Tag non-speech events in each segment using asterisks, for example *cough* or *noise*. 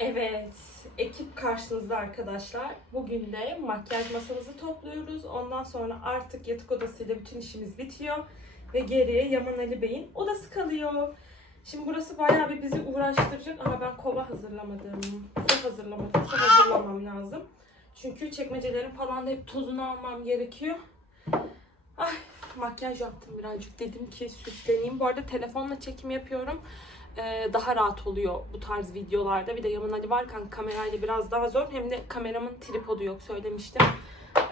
Evet, ekip karşınızda arkadaşlar. Bugün de makyaj masamızı topluyoruz. Ondan sonra artık yatak odasıyla bütün işimiz bitiyor. Ve geriye Yaman Ali Bey'in odası kalıyor. Şimdi burası bayağı bir bizi uğraştıracak ama ben kova hazırlamadım. Su hazırlamadım. Su hazırlamam lazım. Çünkü çekmecelerin falan da hep tozunu almam gerekiyor. Ay makyaj yaptım birazcık. Dedim ki süsleneyim. Bu arada telefonla çekim yapıyorum e, daha rahat oluyor bu tarz videolarda. Bir de Yaman Ali varken kamerayla biraz daha zor. Hem de kameramın tripodu yok söylemiştim.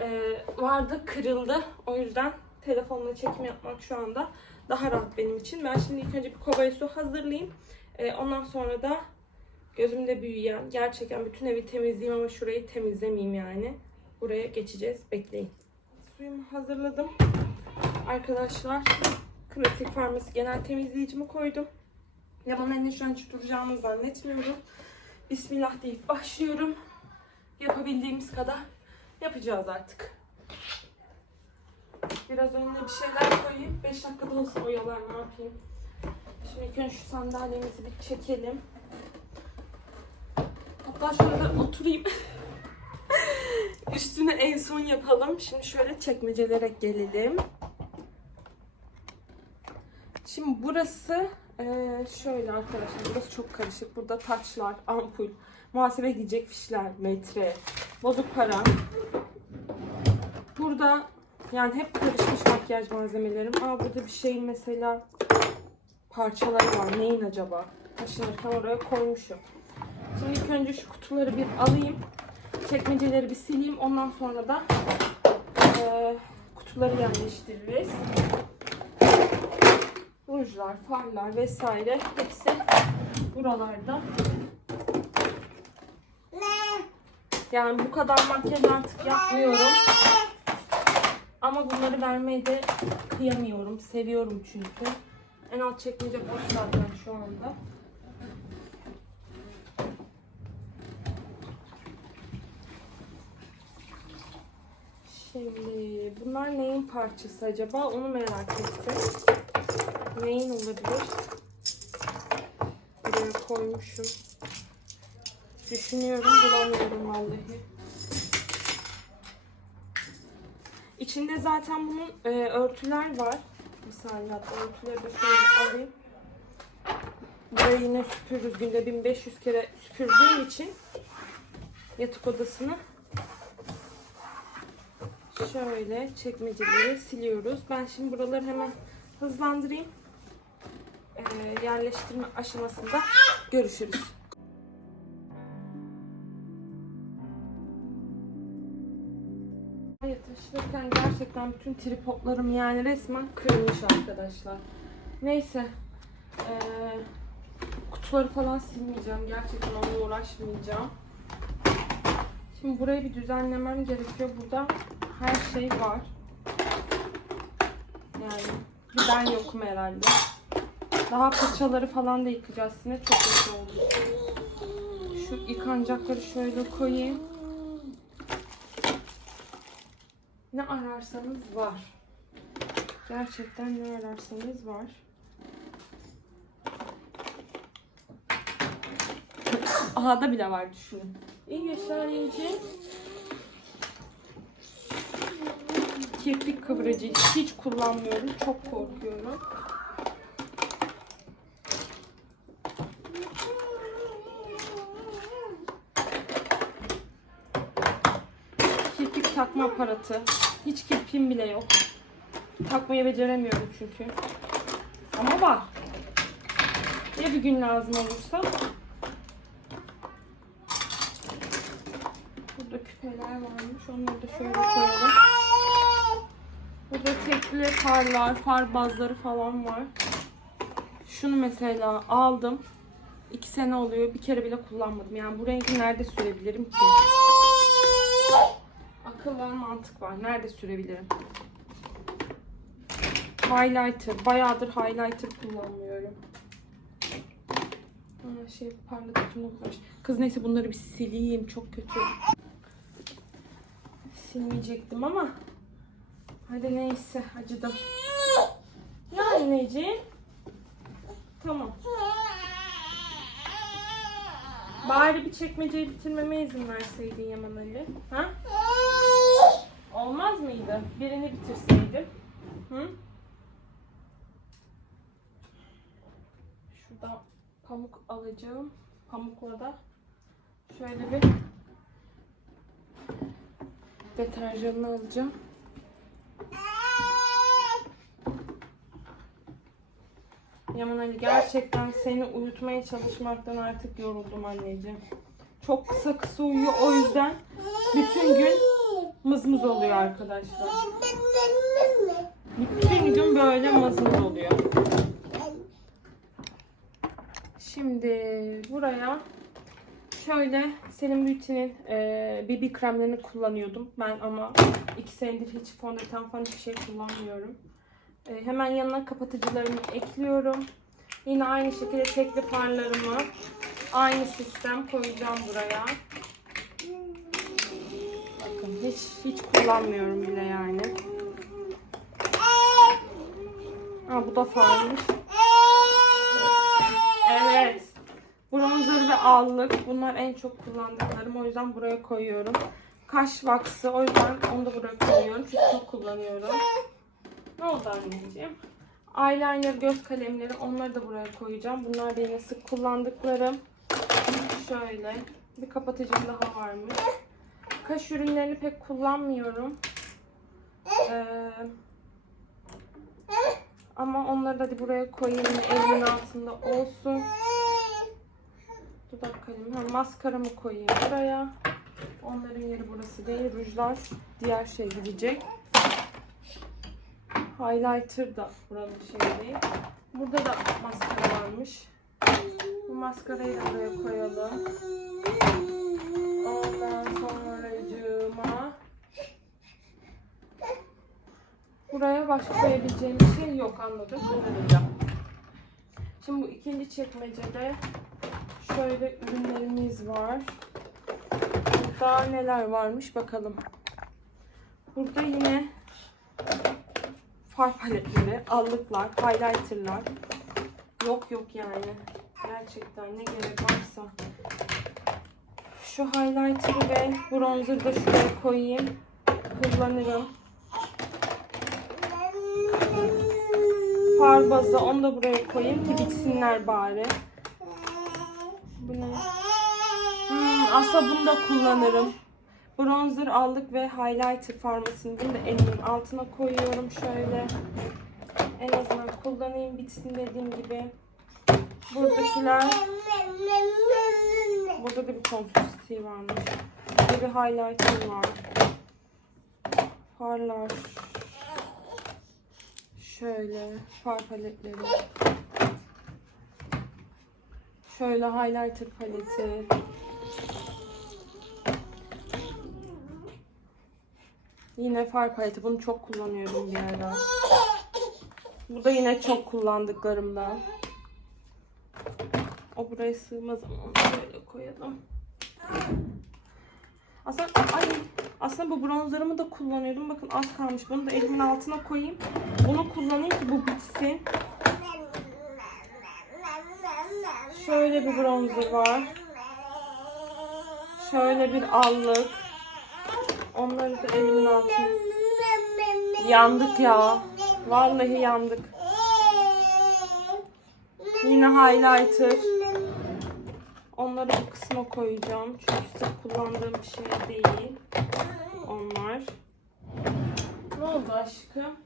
E, vardı kırıldı. O yüzden telefonla çekim yapmak şu anda daha rahat benim için. Ben şimdi ilk önce bir kovaya su hazırlayayım. E, ondan sonra da gözümde büyüyen gerçekten bütün evi temizleyeyim ama şurayı temizlemeyeyim yani. Buraya geçeceğiz. Bekleyin. Suyumu hazırladım. Arkadaşlar klasik farmasi genel temizleyicimi koydum. Yaman anne şu an hiç zannetmiyorum. Bismillah deyip başlıyorum. Yapabildiğimiz kadar yapacağız artık. Biraz önüne bir şeyler koyayım. 5 dakikada olsa oyalar ne yapayım. Şimdi ilk önce şu sandalyemizi bir çekelim. Hatta şöyle oturayım. *laughs* Üstünü en son yapalım. Şimdi şöyle çekmecelere gelelim. Şimdi burası ee, şöyle arkadaşlar burası çok karışık. Burada taçlar, ampul, muhasebe gidecek fişler, metre, bozuk para. Burada yani hep karışmış makyaj malzemelerim. Aa burada bir şeyin mesela parçaları var. Neyin acaba? Taşınırken oraya koymuşum. Şimdi ilk önce şu kutuları bir alayım. Çekmeceleri bir sileyim. Ondan sonra da e, kutuları yerleştiririz rujlar, farlar vesaire hepsi buralarda. Yani bu kadar makyaj artık yapmıyorum. Ama bunları vermeye de kıyamıyorum. Seviyorum çünkü. En alt çekmece boş zaten şu anda. Şimdi bunlar neyin parçası acaba? Onu merak ettim. Neyin olabilir? Buraya koymuşum. Düşünüyorum bulamıyorum vallahi. İçinde zaten bunun e, örtüler var. Hatta örtüleri de şöyle alayım. Burayı yine süpürürüz. Günde 1500 kere süpürdüğüm için yatak odasını şöyle çekmeceleri siliyoruz. Ben şimdi buraları hemen hızlandırayım. Ee, yerleştirme aşamasında görüşürüz. Taşırken gerçekten bütün tripodlarım yani resmen kırılmış arkadaşlar. Neyse. Ee, kutuları falan silmeyeceğim. Gerçekten onunla uğraşmayacağım. Şimdi burayı bir düzenlemem gerekiyor. Burada her şey var. Yani bir ben yokum herhalde. Daha fırçaları falan da yıkayacağız yine. Çok kötü oldu. Şu yıkanacakları şöyle koyayım. Ne ararsanız var. Gerçekten ne ararsanız var. Ahada bile var düşünün. İyi yaşlar Anneciğim. Kirpik kıvırıcı hiç kullanmıyorum. Çok korkuyorum. Kirpik takma aparatı. Hiç kirpiğim bile yok. Takmayı beceremiyorum çünkü. Ama var. Ya bir gün lazım olursa. Burada küpeler varmış. Onları da şöyle koyalım. Burada tekli farlar, far bazları falan var. Şunu mesela aldım. İki sene oluyor. Bir kere bile kullanmadım. Yani bu rengi nerede sürebilirim ki? Akıl var, mantık var. Nerede sürebilirim? Highlighter. Bayağıdır highlighter kullanmıyorum. Aa, şey parlatıcı var. Kız neyse bunları bir sileyim. Çok kötü. Silmeyecektim ama. Hadi neyse acıdım. Ya anneciğim. Tamam. Bari bir çekmeceyi bitirmeme izin verseydin Yaman Ali. Ha? Olmaz mıydı? Birini bitirseydim. Hı? Şuradan pamuk alacağım. Pamukla da şöyle bir deterjanını alacağım. Yaman Ali gerçekten seni uyutmaya çalışmaktan artık yoruldum anneciğim. Çok kısa kısa uyuyor o yüzden bütün gün mızmız oluyor arkadaşlar. Bütün gün böyle mızmız oluyor. Şimdi buraya şöyle Selim Beauty'nin e, BB kremlerini kullanıyordum. Ben ama iki senedir hiç fondöten falan hiçbir şey kullanmıyorum. E, hemen yanına kapatıcılarımı ekliyorum. Yine aynı şekilde tekli farlarımı aynı sistem koyacağım buraya. Bakın hiç hiç kullanmıyorum bile yani. Ha bu da farmış. Evet. Bronzer ve allık. Bunlar en çok kullandıklarım. O yüzden buraya koyuyorum. Kaş vaksı. O yüzden onu da buraya koyuyorum. Çünkü çok kullanıyorum. Ne oldu anneciğim? Eyeliner, göz kalemleri. Onları da buraya koyacağım. Bunlar da yine sık kullandıklarım. Şöyle. Bir kapatıcım daha varmış. Kaş ürünlerini pek kullanmıyorum. Ee, ama onları da buraya koyayım. Elimin altında olsun. Dudak kalemi. Ha, maskaramı koyayım buraya. Onların yeri burası değil. Rujlar diğer şey gidecek. Highlighter da buranın şey değil. Burada da maskara varmış. Bu maskarayı da buraya koyalım. Ondan sonracığıma Koyabileceğim bir şey yok anladım. Şimdi bu ikinci çekmecede şöyle ürünlerimiz var. Burada neler varmış bakalım. Burada yine far paletleri, allıklar, highlighterlar. Yok yok yani. Gerçekten ne gerek varsa. Şu highlighter'ı ve bronzer'ı da şuraya koyayım. Kullanırım. Far bazı onu da buraya koyayım ki bitsinler bari. Bu ne? Hmm, aslında bunu da kullanırım. Bronzer aldık ve highlighter farmasını bunu da elimin altına koyuyorum şöyle. En azından kullanayım bitsin dediğim gibi. Buradakiler Burada da bir kontrol stiği varmış. Burada bir highlighter var. Farlar. Şöyle far paletleri. Şöyle highlighter paleti. Yine far paleti. Bunu çok kullanıyorum bir ara. Bu da yine çok kullandıklarımdan. O buraya sığmaz ama şöyle koyalım. Aslında ay aslında bu bronzerımı da kullanıyordum. Bakın az kalmış. Bunu da elimin altına koyayım. Bunu kullanayım ki bu bitsin. Şöyle bir bronzer var. Şöyle bir allık. Onları da elimin altına. Yandık ya. Vallahi yandık. Yine highlighter. Kısma koyacağım. Çünkü sık kullandığım bir şey değil. Onlar. Ne oldu aşkım?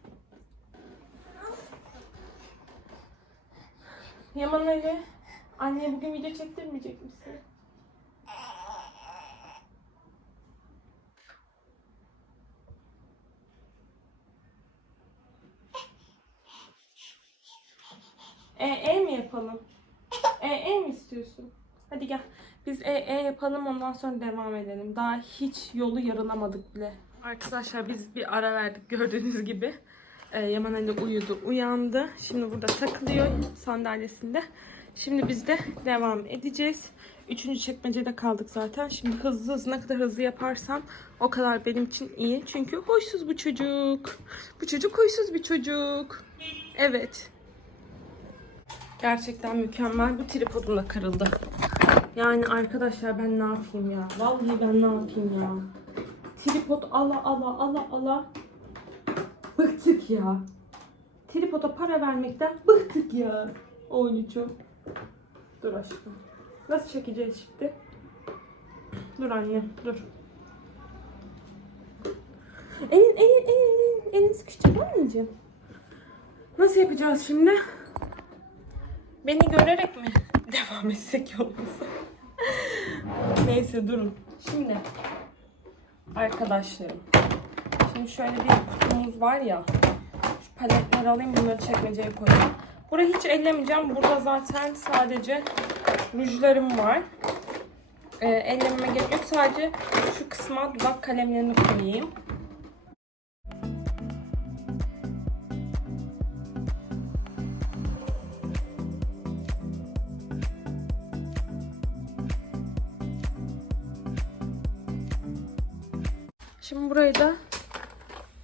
Yaman Ali, anneye bugün video çektirmeyecek misin? E, e mi yapalım? E, e mi istiyorsun? Hadi gel. Biz e, e yapalım ondan sonra devam edelim. Daha hiç yolu yarılamadık bile. Arkadaşlar biz bir ara verdik gördüğünüz gibi. Ee, Yaman Ali uyudu, uyandı. Şimdi burada takılıyor sandalyesinde. Şimdi biz de devam edeceğiz. Üçüncü çekmecede kaldık zaten. Şimdi hızlı hızlı ne kadar hızlı yaparsam o kadar benim için iyi. Çünkü hoşsuz bu çocuk. Bu çocuk hoşsuz bir çocuk. Evet. Gerçekten mükemmel. Bu tripodum da kırıldı. Yani arkadaşlar ben ne yapayım ya? Vallahi ben ne yapayım ya? Tripod ala ala ala ala. Bıktık ya. Tripoda para vermekten bıktık ya. Oğlucuğum. Dur aşkım. Nasıl çekeceğiz şimdi? Dur anne dur. Elin elin elin elin elin sıkışacak anneciğim. Nasıl yapacağız şimdi? Beni görerek mi *laughs* devam etsek yolumuza? Neyse durun. Şimdi arkadaşlarım. Şimdi şöyle bir kutumuz var ya. Şu paletleri alayım bunları çekmeceye koyayım. Burayı hiç ellemeyeceğim. Burada zaten sadece rujlarım var. Ee, ellememe gerek yok. Sadece şu kısma dudak kalemlerini koyayım. Şimdi buraya da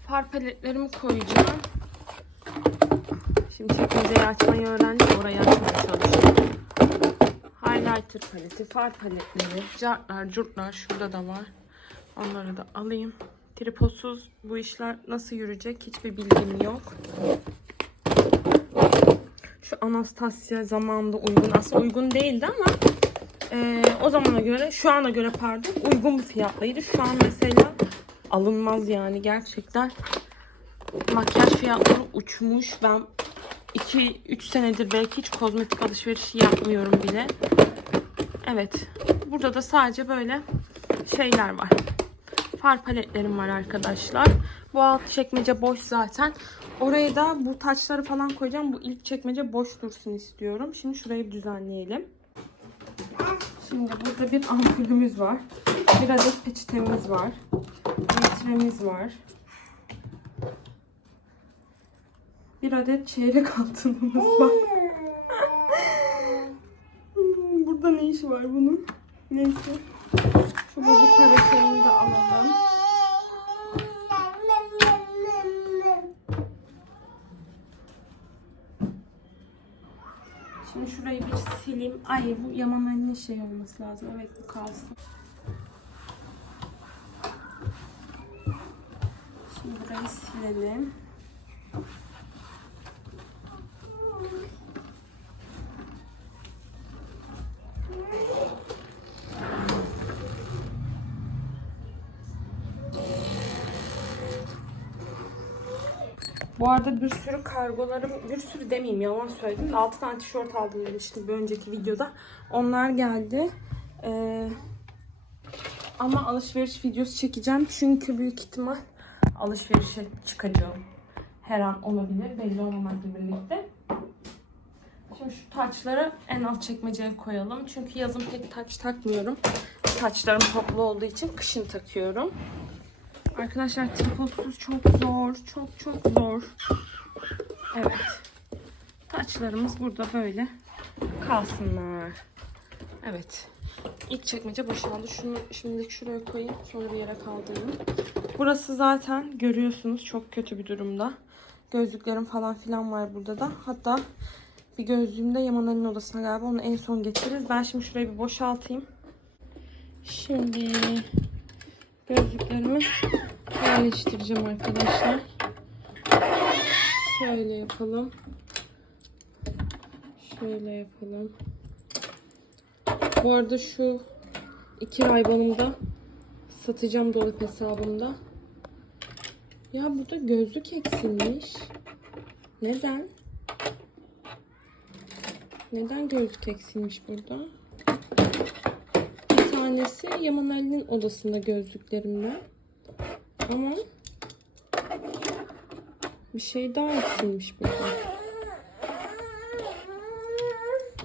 far paletlerimi koyacağım. Şimdi çekmeceyi açmayı öğrendim. Orayı açmaya çalışıyorum. Highlighter paleti, far paletleri, cartlar, curtlar şurada da var. Onları da alayım. Tripodsuz bu işler nasıl yürüyecek hiçbir bilgim yok. Şu Anastasia zamanında uygun. Aslında uygun değildi ama e, o zamana göre, şu ana göre pardon uygun bir fiyatlıydı. Şu an mesela alınmaz yani gerçekten. Makyaj fiyatları uçmuş. Ben 2-3 senedir belki hiç kozmetik alışverişi yapmıyorum bile. Evet. Burada da sadece böyle şeyler var. Far paletlerim var arkadaşlar. Bu alt çekmece boş zaten. Oraya da bu taçları falan koyacağım. Bu ilk çekmece boş dursun istiyorum. Şimdi şurayı düzenleyelim. Şimdi burada bir ampulümüz var. Bir adet peçetemiz var. Litremiz var. Bir adet çeyrek altınımız var. *laughs* Burada ne işi var bunun? Neyse. Şu bozuk para şeyini de alalım. Şimdi şurayı bir sileyim. Ay bu Yaman anne şey olması lazım. Evet bu kalsın. Burayı silelim. Bu arada bir sürü kargolarım, bir sürü demeyeyim yalan söyledim. 6 tane tişört aldım demiştim bir önceki videoda. Onlar geldi. Ee, ama alışveriş videosu çekeceğim. Çünkü büyük ihtimal alışverişe çıkacağım. Her an olabilir. Belli olmamakla birlikte. Şimdi şu taçları en alt çekmeceye koyalım. Çünkü yazın pek taç takmıyorum. Taçlarım toplu olduğu için kışın takıyorum. Arkadaşlar tripodsuz çok zor. Çok çok zor. Evet. Taçlarımız burada böyle kalsınlar. Evet. İlk çekmece boşaldı. Şunu şimdilik şuraya koyayım. Sonra bir yere kaldırayım. Burası zaten görüyorsunuz çok kötü bir durumda. Gözlüklerim falan filan var burada da. Hatta bir gözlüğüm de Yaman'ın odasına galiba. Onu en son getiririz. Ben şimdi şurayı bir boşaltayım. Şimdi gözlüklerimi yerleştireceğim arkadaşlar. Şöyle yapalım. Şöyle yapalım. Bu arada şu iki aybanımı da satacağım dolap hesabımda. Ya burada gözlük eksilmiş. Neden? Neden gözlük eksilmiş burada? Bir tanesi Yaman Ali'nin odasında gözlüklerimden. Ama bir şey daha eksilmiş burada.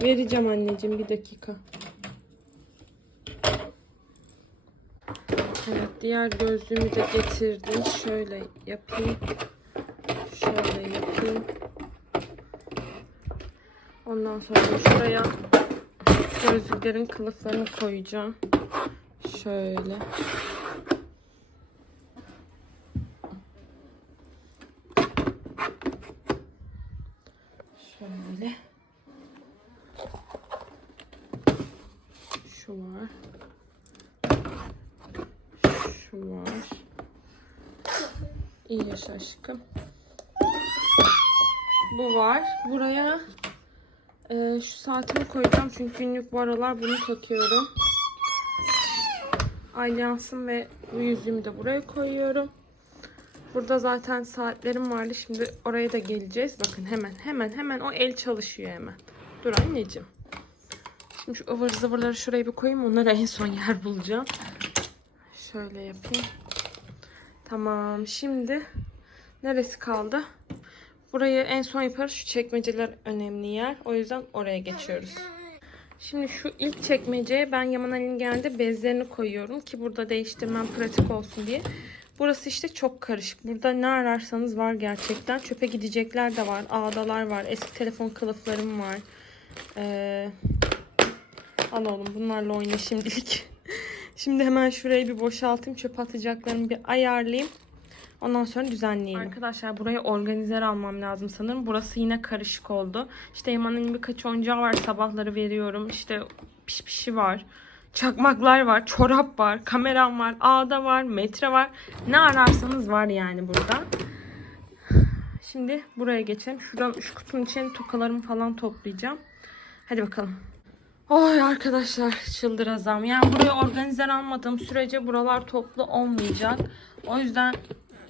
Vereceğim anneciğim bir dakika. Evet diğer gözlüğümü de getirdim. Şöyle yapayım. Şöyle yapayım. Ondan sonra şuraya gözlüklerin kılıflarını koyacağım. Şöyle. Şöyle. Şu var. Şu var. İyi yaşa aşkım. Bu var. Buraya e, şu saatimi koyacağım çünkü günlük bu aralar bunu takıyorum. Alyansım ve bu yüzüğümü de buraya koyuyorum. Burada zaten saatlerim vardı. Şimdi oraya da geleceğiz. Bakın hemen hemen hemen o el çalışıyor hemen. Dur anneciğim. Şimdi şu ıvır zıvırları şuraya bir koyayım. Onlara en son yer bulacağım. Şöyle yapayım. Tamam. Şimdi neresi kaldı? Burayı en son yaparız. Şu çekmeceler önemli yer. O yüzden oraya geçiyoruz. Şimdi şu ilk çekmeceye ben Yaman Ali'nin genelde bezlerini koyuyorum ki burada değiştirmem pratik olsun diye. Burası işte çok karışık. Burada ne ararsanız var gerçekten. Çöpe gidecekler de var. Ağdalar var. Eski telefon kılıflarım var. Ee, al oğlum bunlarla oyna şimdilik. Şimdi hemen şurayı bir boşaltayım. Çöp atacaklarımı bir ayarlayayım. Ondan sonra düzenleyelim. Arkadaşlar buraya organizer almam lazım sanırım. Burası yine karışık oldu. İşte Yaman'ın birkaç oyuncağı var. Sabahları veriyorum. İşte piş pişi var. Çakmaklar var. Çorap var. Kameram var. Ağda var. Metre var. Ne ararsanız var yani burada. Şimdi buraya geçelim. Şuradan şu kutunun içine tokalarımı falan toplayacağım. Hadi bakalım. Oy arkadaşlar çıldırazam. Yani buraya organizer almadığım sürece buralar toplu olmayacak. O yüzden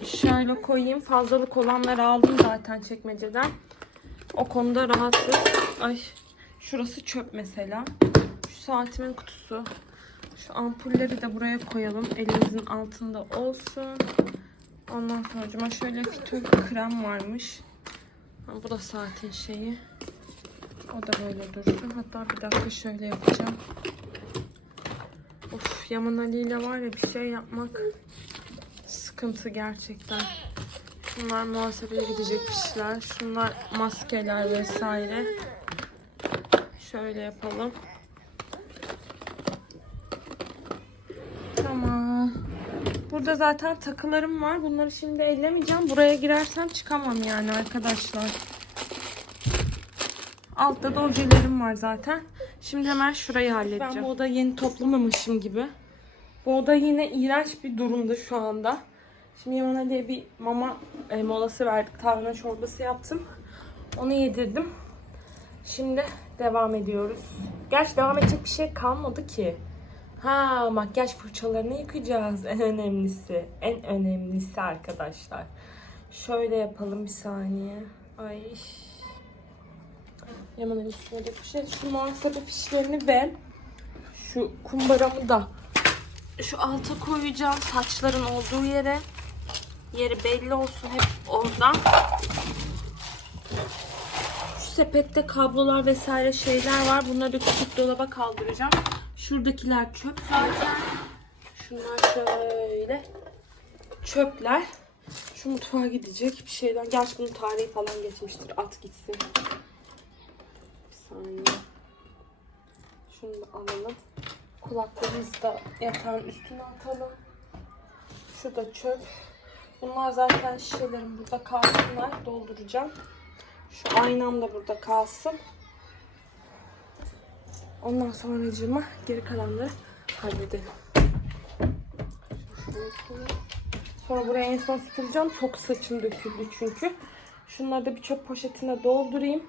şöyle koyayım. Fazlalık olanları aldım zaten çekmeceden. O konuda rahatsız. Ay şurası çöp mesela. Şu saatimin kutusu. Şu ampulleri de buraya koyalım. Elimizin altında olsun. Ondan sonra şöyle fitol krem varmış. Bu da saatin şeyi. O da böyle dursun. Hatta bir dakika şöyle yapacağım. Of Yaman Ali ile var ya bir şey yapmak sıkıntı gerçekten. Şunlar muhasebeye gidecek işler. Şunlar maskeler vesaire. Şöyle yapalım. Tamam. Burada zaten takılarım var. Bunları şimdi ellemeyeceğim. Buraya girersem çıkamam yani arkadaşlar. Altta da ojelerim var zaten. Şimdi hemen şurayı halledeceğim. Ben bu odayı yeni toplamamışım gibi. Bu oda yine iğrenç bir durumda şu anda. Şimdi Yaman Ali'ye bir mama e, molası verdik. Tarhana çorbası yaptım. Onu yedirdim. Şimdi devam ediyoruz. Gerçi devam edecek bir şey kalmadı ki. Ha makyaj fırçalarını yıkayacağız. En önemlisi. En önemlisi arkadaşlar. Şöyle yapalım bir saniye. Ay. Yaman Ali şöyle bir şey. Şu muhasebe fişlerini ve şu kumbaramı da şu alta koyacağım. Saçların olduğu yere. Yeri belli olsun hep oradan. Şu sepette kablolar vesaire şeyler var. Bunları da küçük dolaba kaldıracağım. Şuradakiler çöp zaten. Şunlar şöyle çöpler. Şu mutfağa gidecek bir şeyler. Gerçi bunun tarihi falan geçmiştir. At gitsin. Saniye. Şunu da alalım. Kulaklarımızı da yatağın üstüne atalım. Şurada çöp. Bunlar zaten şişelerim burada kalsınlar. Dolduracağım. Şu aynam da burada kalsın. Ondan sonracığıma geri kalanları halledelim. Sonra buraya en son süpüreceğim. Çok saçım döküldü çünkü. Şunları da bir çöp poşetine doldurayım.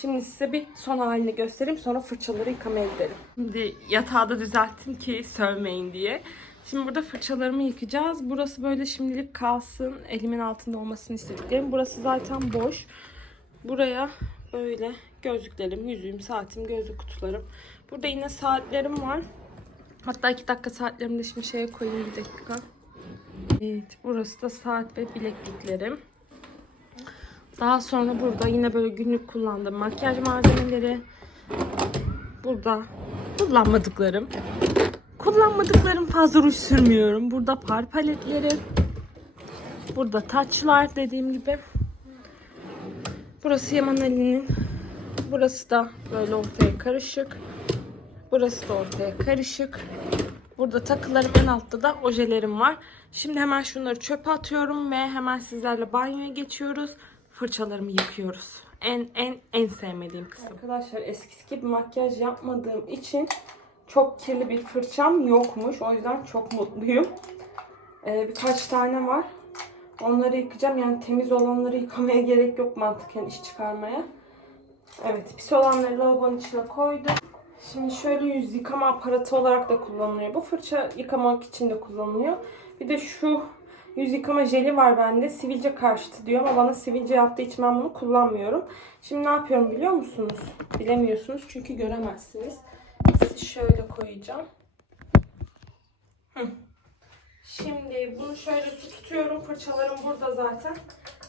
Şimdi size bir son halini göstereyim. Sonra fırçaları yıkamaya gidelim. Şimdi yatağı da düzelttim ki sövmeyin diye. Şimdi burada fırçalarımı yıkayacağız. Burası böyle şimdilik kalsın. Elimin altında olmasını istediklerim. Burası zaten boş. Buraya böyle gözlüklerim, yüzüğüm, saatim, gözlük kutularım. Burada yine saatlerim var. Hatta iki dakika saatlerimi de şimdi şeye koyayım bir dakika. Evet burası da saat ve bilekliklerim. Daha sonra burada yine böyle günlük kullandığım makyaj malzemeleri. Burada kullanmadıklarım. Kullanmadıklarım fazla ruj sürmüyorum. Burada par paletleri. Burada taçlar dediğim gibi. Burası Yaman Ali'nin. Burası da böyle ortaya karışık. Burası da ortaya karışık. Burada takılarım en altta da ojelerim var. Şimdi hemen şunları çöpe atıyorum ve hemen sizlerle banyoya geçiyoruz. Fırçalarımı yıkıyoruz. En en en sevmediğim kısım. Arkadaşlar eskisi gibi makyaj yapmadığım için çok kirli bir fırçam yokmuş. O yüzden çok mutluyum. Ee, birkaç tane var. Onları yıkayacağım. Yani temiz olanları yıkamaya gerek yok mantıken iş çıkarmaya. Evet pis olanları lavabonun içine koydum. Şimdi şöyle yüz yıkama aparatı olarak da kullanılıyor. Bu fırça yıkamak için de kullanılıyor. Bir de şu yüz yıkama jeli var bende. Sivilce karşıtı diyor ama bana sivilce yaptığı için ben bunu kullanmıyorum. Şimdi ne yapıyorum biliyor musunuz? Bilemiyorsunuz çünkü göremezsiniz. Sizi şöyle koyacağım. Şimdi bunu şöyle tutuyorum. Fırçalarım burada zaten.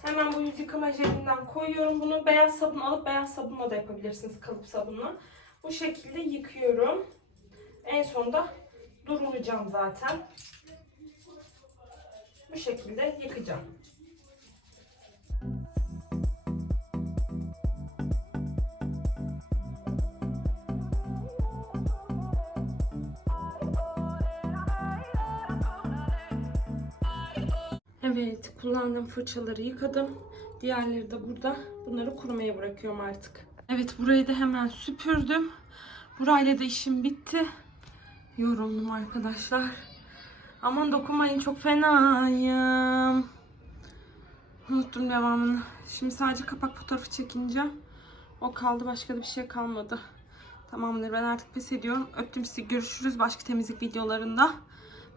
Hemen bu yüz yıkama jelinden koyuyorum. Bunu beyaz sabun alıp beyaz sabunla da yapabilirsiniz. Kalıp sabunla. Bu şekilde yıkıyorum. En sonunda durulayacağım zaten. Bu şekilde yıkacağım. Evet, kullandığım fırçaları yıkadım. Diğerleri de burada. Bunları kurumaya bırakıyorum artık. Evet, burayı da hemen süpürdüm. Burayla da işim bitti. Yoruldum arkadaşlar. Aman dokunmayın çok fenayım. Unuttum devamını. Şimdi sadece kapak fotoğrafı çekince o kaldı. Başka da bir şey kalmadı. Tamamdır ben artık pes ediyorum. Öptüm sizi. Görüşürüz başka temizlik videolarında.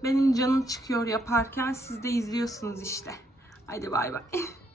Benim canım çıkıyor yaparken siz de izliyorsunuz işte. Haydi bay bay. *laughs*